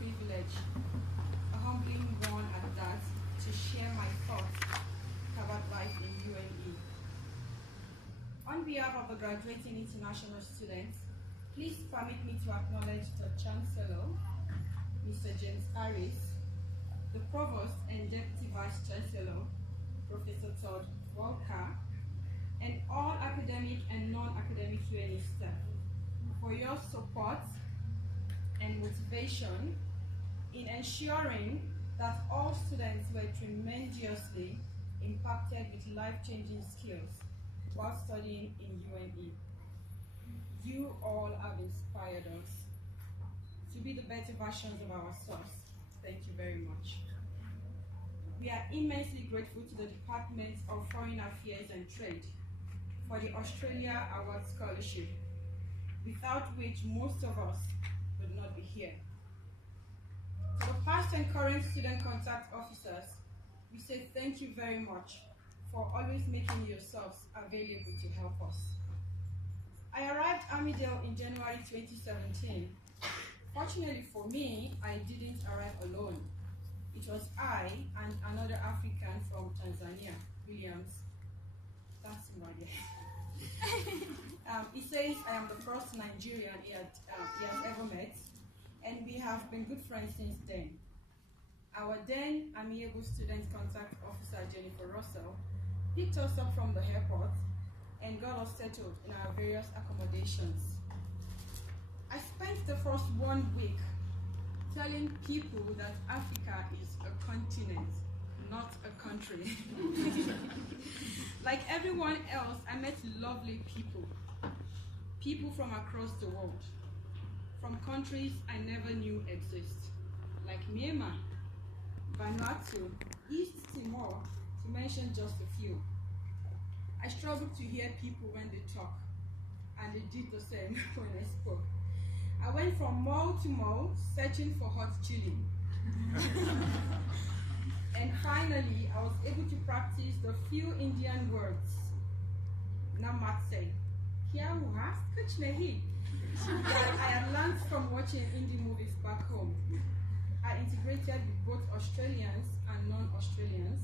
privilege, a humbling one at that, to share my thoughts about life in UNE. On behalf of the graduating international students, please permit me to acknowledge the Chancellor, Mr. James Harris, the Provost and Deputy Vice Chancellor, Professor Todd Walker, and all academic and non-academic UNE staff for your support and motivation in ensuring that all students were tremendously impacted with life-changing skills while studying in UNE. You all have inspired us to be the better versions of ourselves. Thank you very much. We are immensely grateful to the Department of Foreign Affairs and Trade for the Australia Award Scholarship, without which most of us would not be here. To the past and current student contact officers, we say thank you very much for always making yourselves available to help us. I arrived Armidale in January 2017. Fortunately for me, I didn't arrive alone. It was I and another African from Tanzania, Williams. That's somebody. He says I am the first Nigerian he has ever met, and we have been good friends since then. Our then amiable student contact officer, Jennifer Russell, picked us up from the airport and got us settled in our various accommodations. I spent the first 1 week telling people that Africa is a continent, not a country. Like everyone else, I met lovely people. People from across the world, from countries I never knew exist, like Myanmar, Vanuatu, East Timor, to mention just a few. I struggled to hear people when they talk, and they did the same when I spoke. I went from mall to mall, searching for hot chili. And finally, I was able to practice the few Indian words, Namaste, Kya hua, kuch nahi, that I had learned from watching Indian movies back home. I integrated with both Australians and non-Australians.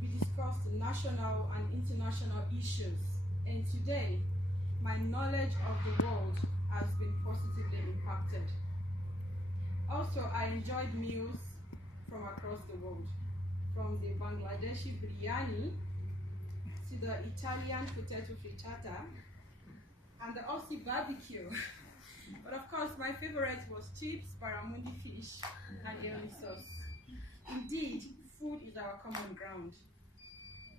We discussed national and international issues, and today, my knowledge of the world has been positively impacted. Also, I enjoyed meals from across the world, from the Bangladeshi biryani to the Italian potato frittata and the Aussie barbecue. But of course, my favorite was chips, barramundi fish, and aioli sauce. Indeed, food is our common ground.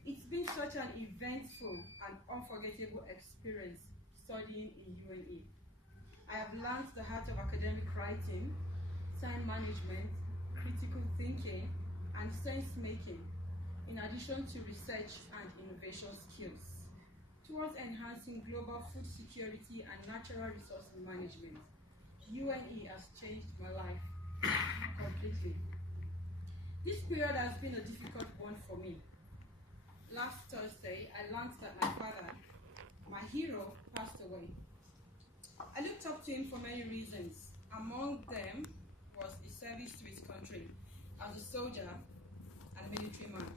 It's been such an eventful and unforgettable experience studying in UNE. I have learned the art of academic writing, time management, critical thinking, and sense-making, in addition to research and innovation skills, towards enhancing global food security and natural resource management. UNE has changed my life completely. This period has been a difficult one for me. Last Thursday, I learned that my father, my hero, passed away. I looked up to him for many reasons. Among them was his service to his country as a soldier and military man.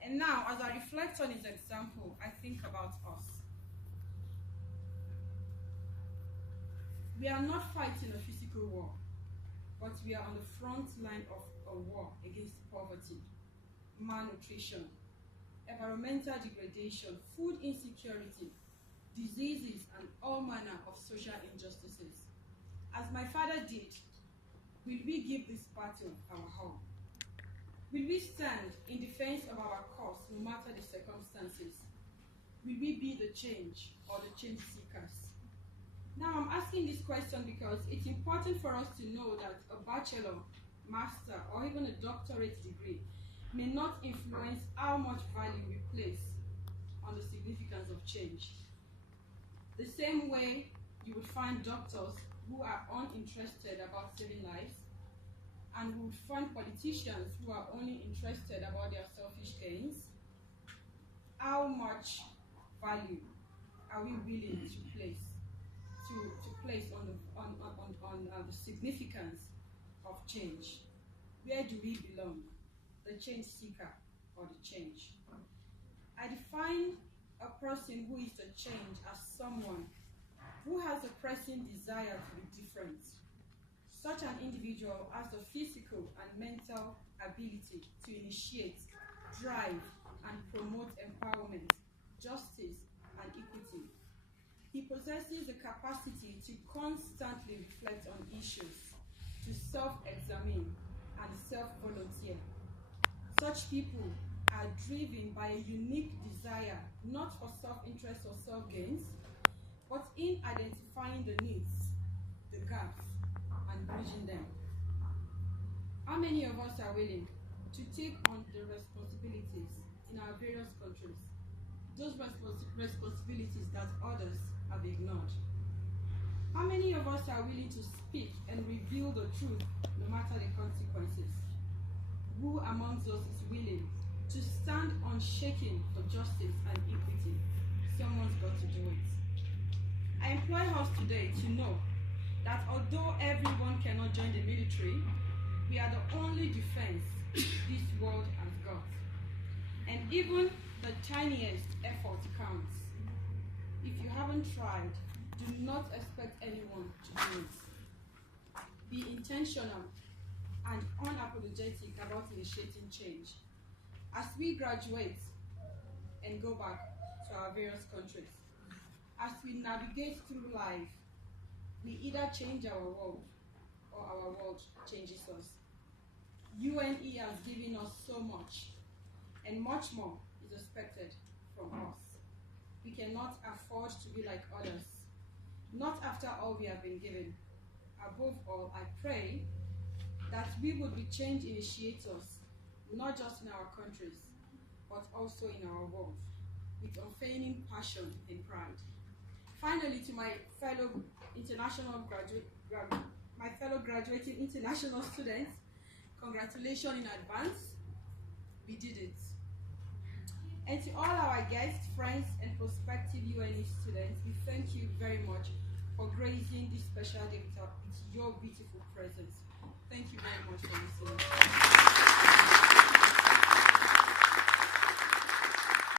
And now, as I reflect on his example, I think about us. We are not fighting a physical war, but we are on the front line of a war against poverty, malnutrition, environmental degradation, food insecurity, diseases, and all manner of social injustices. As my father did, will we give this battle our all? Will we stand in defense of our cause no matter the circumstances? Will we be the change or the change seekers? Now I'm asking this question because it's important for us to know that a bachelor, master, or even a doctorate degree may not influence how much value we place on the significance of change. The same way you would find doctors who are uninterested about saving lives, and we would find politicians who are only interested about their selfish gains, how much value are we willing to place on the significance of change. Where do we belong? The change seeker or the change? I define a person who is the change as someone who has a pressing desire to be different. Such an individual has the physical and mental ability to initiate, drive, and promote empowerment, justice, and equity. He possesses the capacity to constantly reflect on issues, to self-examine, and self-volunteer. Such people are driven by a unique desire, not for self-interest or self-gains, but in identifying the needs, the gaps, and bridging them. How many of us are willing to take on the responsibilities in our various countries, those responsibilities that others have ignored? How many of us are willing to speak and reveal the truth no matter the consequences? Who amongst us is willing to stand unshaken for justice and equity? Someone's got to do it. I employ us today to know that although everyone cannot join the military, we are the only defense this world has got. And even the tiniest effort counts. If you haven't tried, do not expect anyone to do it. Be intentional and unapologetic about initiating change. As we graduate and go back to our various countries, as we navigate through life, we either change our world or our world changes us. UNE has given us so much, and much more is expected from us. We cannot afford to be like others, not after all we have been given. Above all, I pray that we would be change initiators, not just in our countries, but also in our world, with unfailing passion and pride. Finally, to my fellow graduating international students, congratulations in advance. We did it. And to all our guests, friends, and prospective UNE students, we thank you very much for gracing this special day with your beautiful presence. Thank you very much for listening.